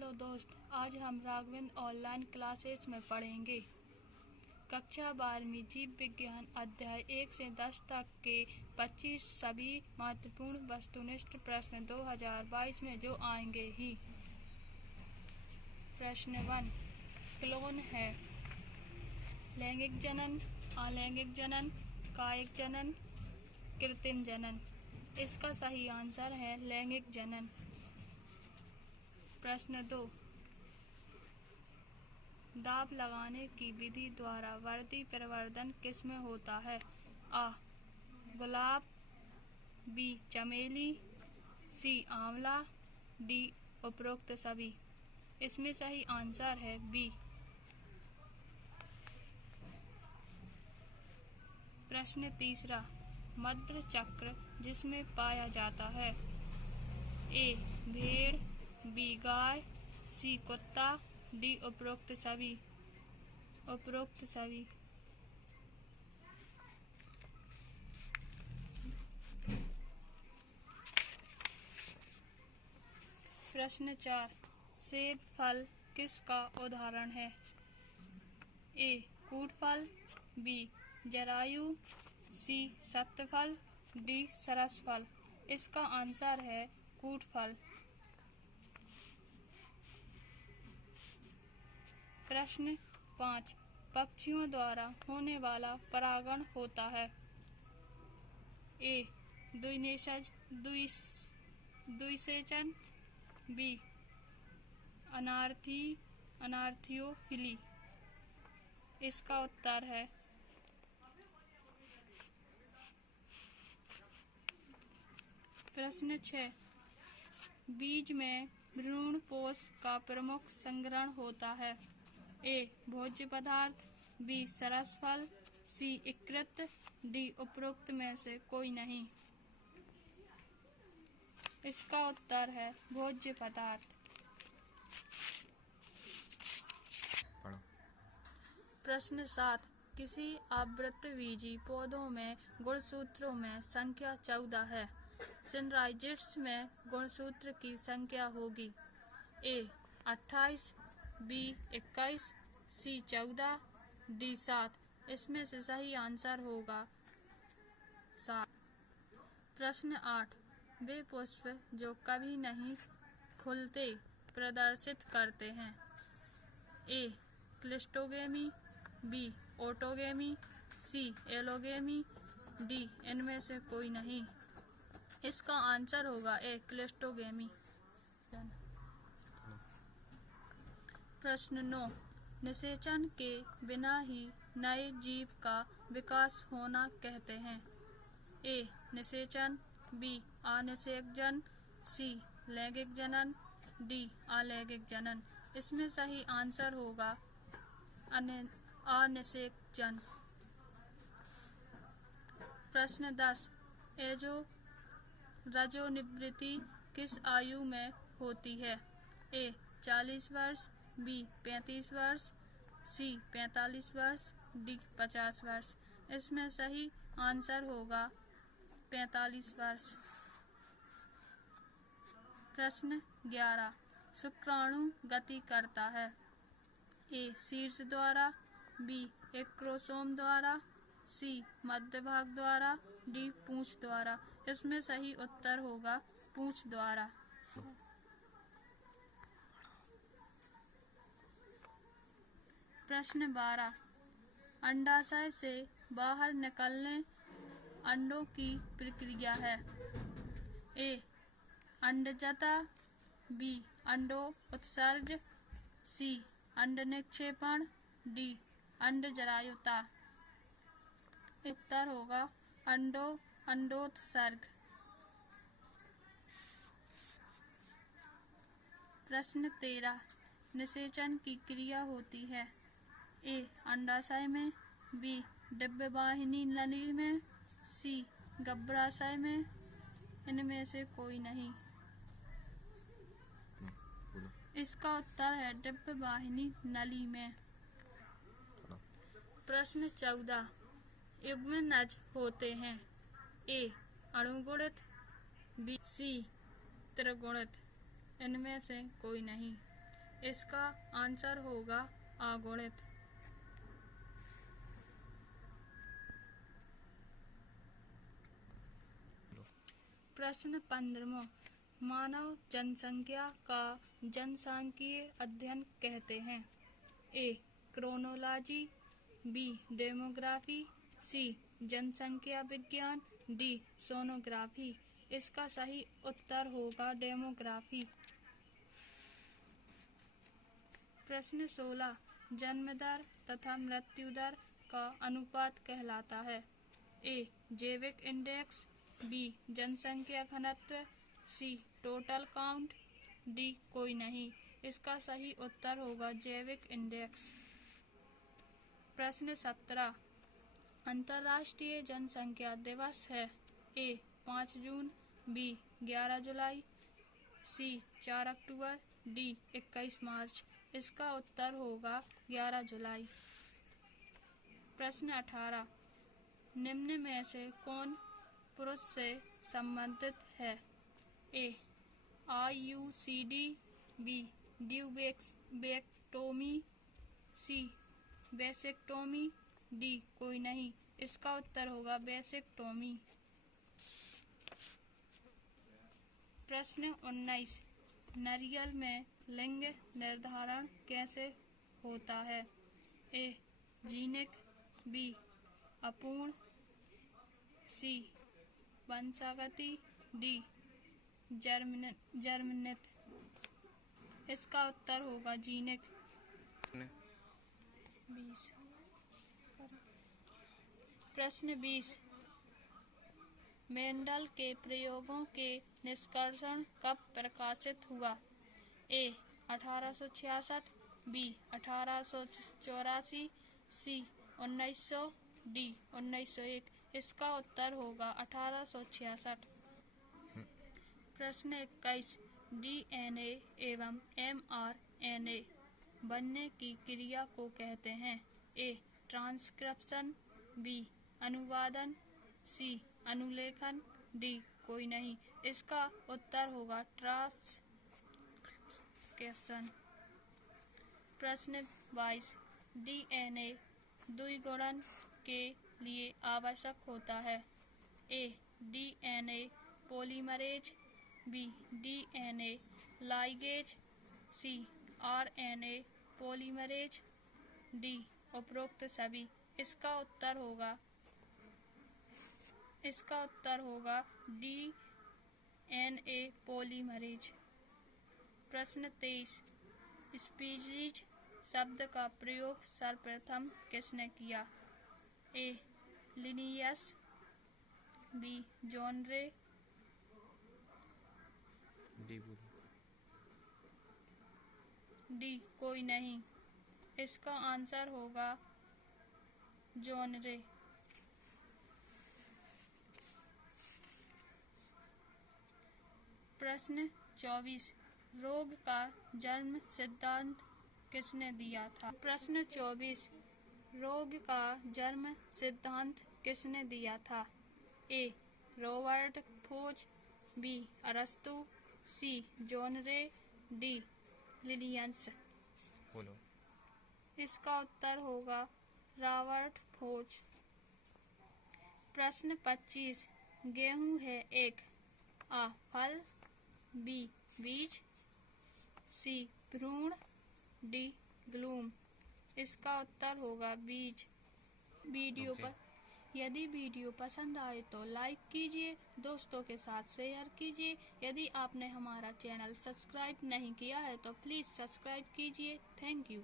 Hello दोस्त, आज हम राघवेंद्र ऑनलाइन क्लासेस में पढ़ेंगे कक्षा 12वीं जीव विज्ञान अध्याय 1 से 10 तक के 25 सभी महत्वपूर्ण वस्तुनिष्ठ प्रश्न 2022 में जो आएंगे ही। प्रश्न 1, क्लोन है। लैंगिक जनन, अलैंगिक जनन, कायिक जनन, कृत्रिम जनन। इसका सही आंसर है लैंगिक जनन। प्रश्न 2, दाब लगाने की विधि द्वारा वर्दी परिवर्तन किसमें होता है? आ, गुलाब, बी, चमेली, सी, आंवला, डी, उपरोक्त सभी। इसमें सही आंसर है बी। प्रश्न 3, मध्य चक्र जिसमें पाया जाता है? ए, भेड़, बी, गाय, सी, कुत्ता, डी, उपरोक्त सभी। उपरोक्त सभी। प्रश्न 4, सेब फल किसका उदाहरण है? ए, कूट फल, बी, जरायु, सी, सत्त फल, डी, सरस फल। इसका आंसर है कूट फल। प्रश्न 5, पक्षियों द्वारा होने वाला परागण होता है? ए, द्विसेचन, बी, अनार्थियोफिली। इसका उत्तर है प्रश्न 6, बीज में भ्रूण कोश का प्रमुख संग्रहण होता है? ए, भोज्य पदार्थ, बी, सरस फल, सी, यकृत, डी, उपरोक्त में से कोई नहीं। इसका उत्तर है भोज्य पदार्थ। प्रश्न 7, किसी आवृतबीजी पौधों में गुणसूत्रों में संख्या 14 है। सिनराइजिड्स में गुणसूत्र की संख्या होगी? ए, 28, बी, 21, सी, 14, डी, 7। इसमें से सही आंसर होगा 7। प्रश्न 8, वे पुष्प जो कभी नहीं खुलते प्रदर्शित करते हैं? ए, क्लिस्टोगेमी, बी, ऑटोगेमी, सी, एलोगेमी, डी, इनमें से कोई नहीं। इसका आंसर होगा ए, क्लिस्टोगेमी। प्रश्न 9, निषेचन के बिना ही नए जीव का विकास होना कहते हैं? ए, निषेचन, बी, अनिषेचन, सी, लैंगिक जनन, डी, अलैंगिक जनन। इसमें सही आंसर होगा अनिषेचन। प्रश्न 10, रजोनिवृत्ति किस आयु में होती है? ए, 40 वर्ष, बी, 35 वर्ष, सी, 45 वर्ष, डी, 50 वर्ष। इसमें सही आंसर होगा 45 वर्ष। प्रश्न 11, शुक्राणु गति करता है? ए, शीर्ष द्वारा, बी, एक क्रोमोसोम द्वारा, सी, मध्य भाग द्वारा, डी, पूंछ द्वारा। इसमें सही उत्तर होगा पूंछ द्वारा। प्रश्न 12, अंडाशय से बाहर निकलने अंडों की प्रक्रिया है? ए, अंडजता, बी, अंडो उत्सर्ज, सी, अंड निक्षेपण, डी, अंडजरायुता। उत्तर होगा अंडोत्सर्ग। प्रश्न 13, निषेचन की क्रिया होती है? ए, अंडाशय में, बी, डिंबवाहिनी नली में, सी, गर्भाशय में। इनमें से कोई नहीं। इसका उत्तर है डिंबवाहिनी नली में। प्रश्न 14, युग्मनज होते हैं? ए, अणुगुणित, बी, सी, त्रिगुणित। इनमें से कोई नहीं। इसका आंसर होगा अगुणित। प्रश्न 15वां, मानव जनसंख्या का जनसांख्यिकीय अध्ययन कहते हैं। ए क्रोनोलॉजी, बी डेमोग्राफी, सी जनसंख्या विज्ञान, डी सोनोग्राफी। इसका सही उत्तर होगा डेमोग्राफी। प्रश्न 16, जन्म दर तथा मृत्यु दर का अनुपात कहलाता है। ए जैविक इंडेक्स, बी जनसंख्या घनत्व, सी टोटल काउंट, डी कोई नहीं। इसका सही उत्तर होगा जैविक इंडेक्स। प्रश्न 17, अंतर्राष्ट्रीय जनसंख्या दिवस है। ए 5 जून, बी 11 जुलाई, सी 4 अक्टूबर, डी 21 मार्च। इसका उत्तर होगा 11 जुलाई। प्रश्न 18, निम्न में से कौन पुरुष से संबंधित है। ए IUCD, बी ड्यूबेक्टोमी, सी वेसेक्टोमी, डी कोई नहीं। इसका उत्तर होगा वेसेक्टोमी। प्रश्न 19, नारियल में लिंग निर्धारण कैसे होता है। ए जीनिक, बी अपूर्ण, सी वंशागति, डी जर्मनित। इसका उत्तर होगा जीनिक। 20। प्रश्न 20, मेंडल के प्रयोगों के निष्कर्षण कब प्रकाशित हुआ। ए 1866, बी 1884, सी 1900, डी 1901। इसका उत्तर होगा 1866। प्रश्न 21, DNA एवं mRNA बनने की क्रिया को कहते हैं। ए ट्रांसक्रिप्शन, बी अनुवादन, सी अनुलेखन, डी कोई नहीं। इसका उत्तर होगा ट्रांसक्रिप्शन। प्रश्न 22, DNA द्विगुणन के लिए आवश्यक होता है। A DNA polymerase, B DNA ligase, C RNA polymerase, D उपरोक्त सभी। इसका उत्तर होगा DNA पॉलीमरेज। प्रश्न 23, स्पीशीज शब्द का प्रयोग सर्वप्रथम किसने किया। A Linnaeus, B John Ray, D कोई नहीं। इसका आंसर होगा जॉन रे। प्रश्न 24, रोग का जन्म सिद्धांत किसने दिया था। प्रश्न 24, रोग का जन्म सिद्धांत किसने दिया था। ए रॉबर्ट खोज, बी अरस्तु, सी जॉन रे, डी लिनियस। बोलो। इसका उत्तर होगा रॉबर्ट खोज। प्रश्न 25, गेहूं है एक। आ फल, बी बीज, सी भ्रूण, डी ग्लूम। इसका उत्तर होगा बीज। यदि वीडियो पसंद आए तो लाइक कीजिए, दोस्तों के साथ शेयर कीजिए। यदि आपने हमारा चैनल सब्सक्राइब नहीं किया है तो प्लीज़ सब्सक्राइब कीजिए। Thank you.